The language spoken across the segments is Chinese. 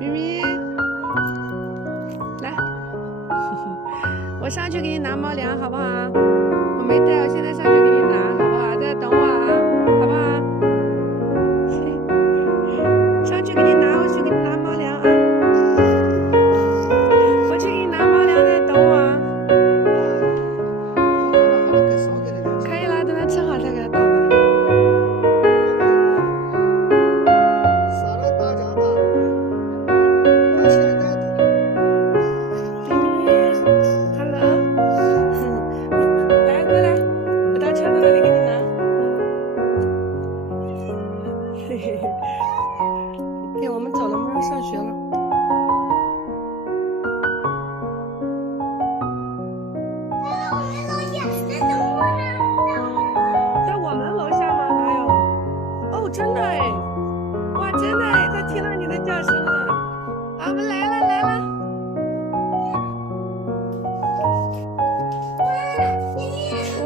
咪咪，来，我上去给你拿猫粮，好不好？我没带，我现在上去给你拿，好不好？再等我啊，好不好？上去给你拿，我去给你拿猫粮啊！我去给你拿猫粮，再等我啊！可以了，等它吃好再给它倒吧。对，我们走了，马上上学了。在我们楼下吗？哪有？哦，真的哎！哇，真的哎！他听到你的叫声了。啊，我们来了来了。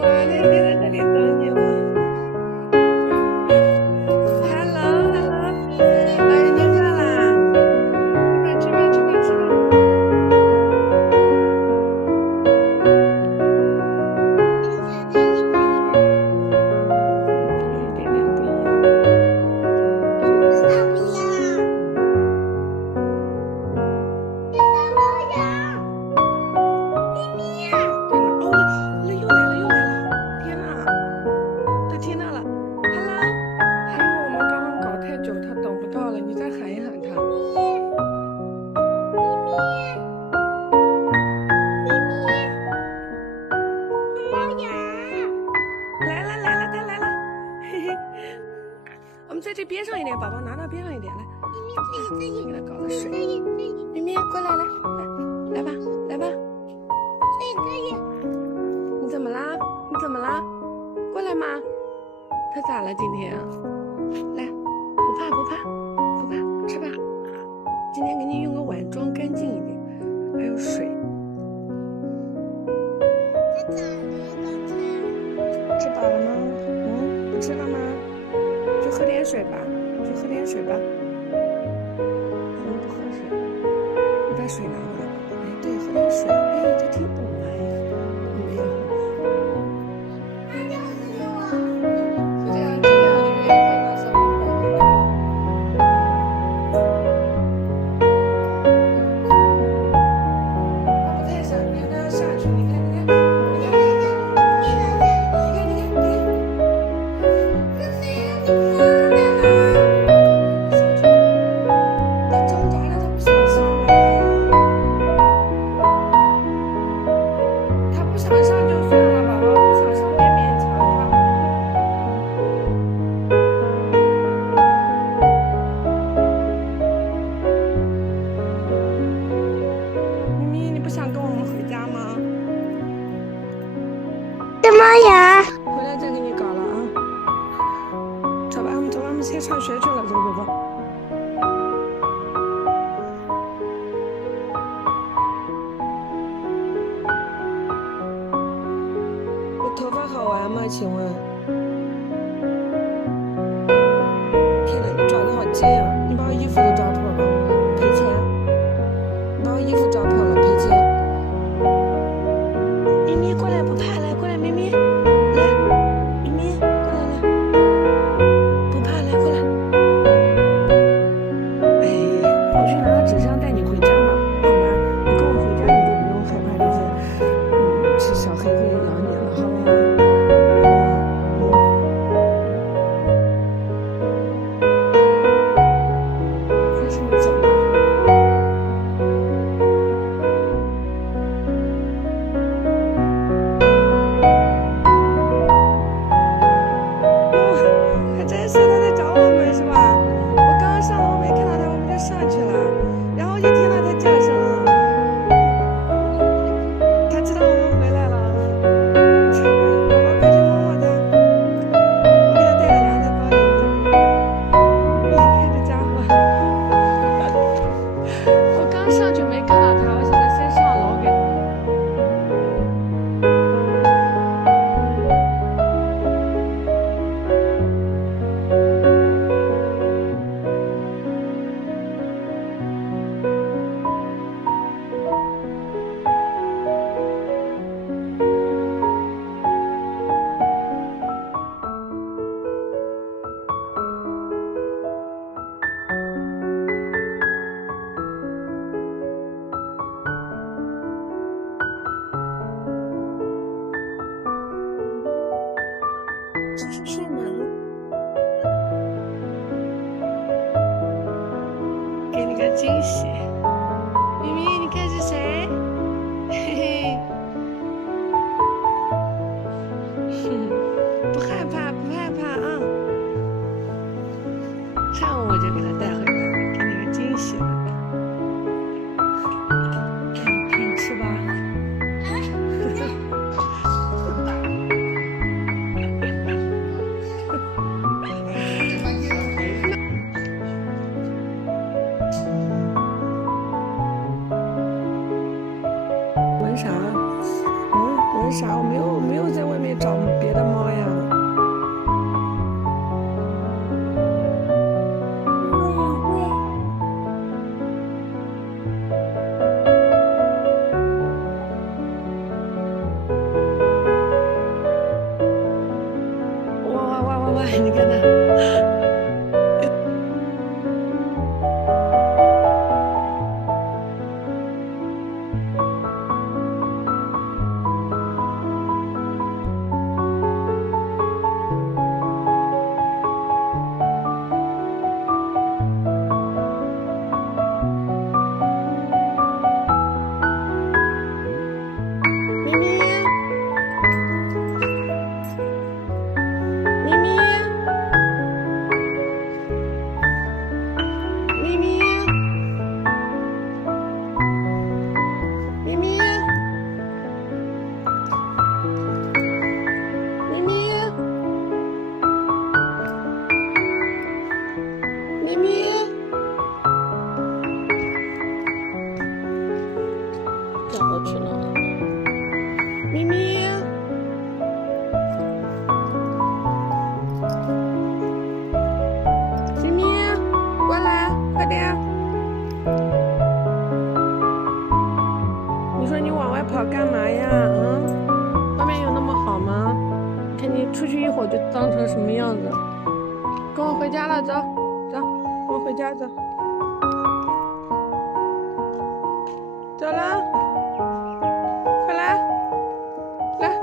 哇，那已经在这里等你了。我们在这边上一点，宝宝拿到边上一点来。咪咪，给他搞个水。咪咪，过来，来吧，来吧。可以。你怎么啦？你怎么啦？过来嘛。他咋了今天啊？来，不怕，吃吧。今天给你用个碗装干净一点，还有水。他咋了？刚才吃饱了吗？不吃了吗？去喝点水吧，不喝水，你把水拿过来吧。哎，对，喝点水。哎，这挺补哎。没有。是这样，你看到小红宝那个。它不太想，你看它要下去，你看。回来再给你搞了啊！走吧，我们走，我们先上学去了，走宝宝。我头发好玩吗？请问？天哪，你抓的好尖啊！你把我衣服都抓破了，赔钱！你把我衣服抓破了，赔钱！咪咪过来，不怕，来过来，咪咪。小黑会咬你了，好不好？惊喜。咪咪，你看是谁？嘿嘿，不害怕，不害怕啊！上午我就给他带回来，给你个惊喜了。给你吃吧。闻啥？闻啥？我没有在外面找别的猫呀。哇！你看它。咪咪，掉过去了。咪咪，咪咪，过来，快点！你说你往外跑干嘛呀？外面有那么好吗？看你出去一会儿就脏成什么样子。跟我回家了，走。走，我回家走。走了，快来，来。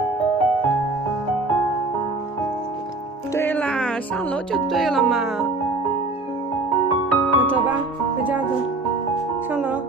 对啦，上楼就对了嘛。那走吧，回家走，上楼。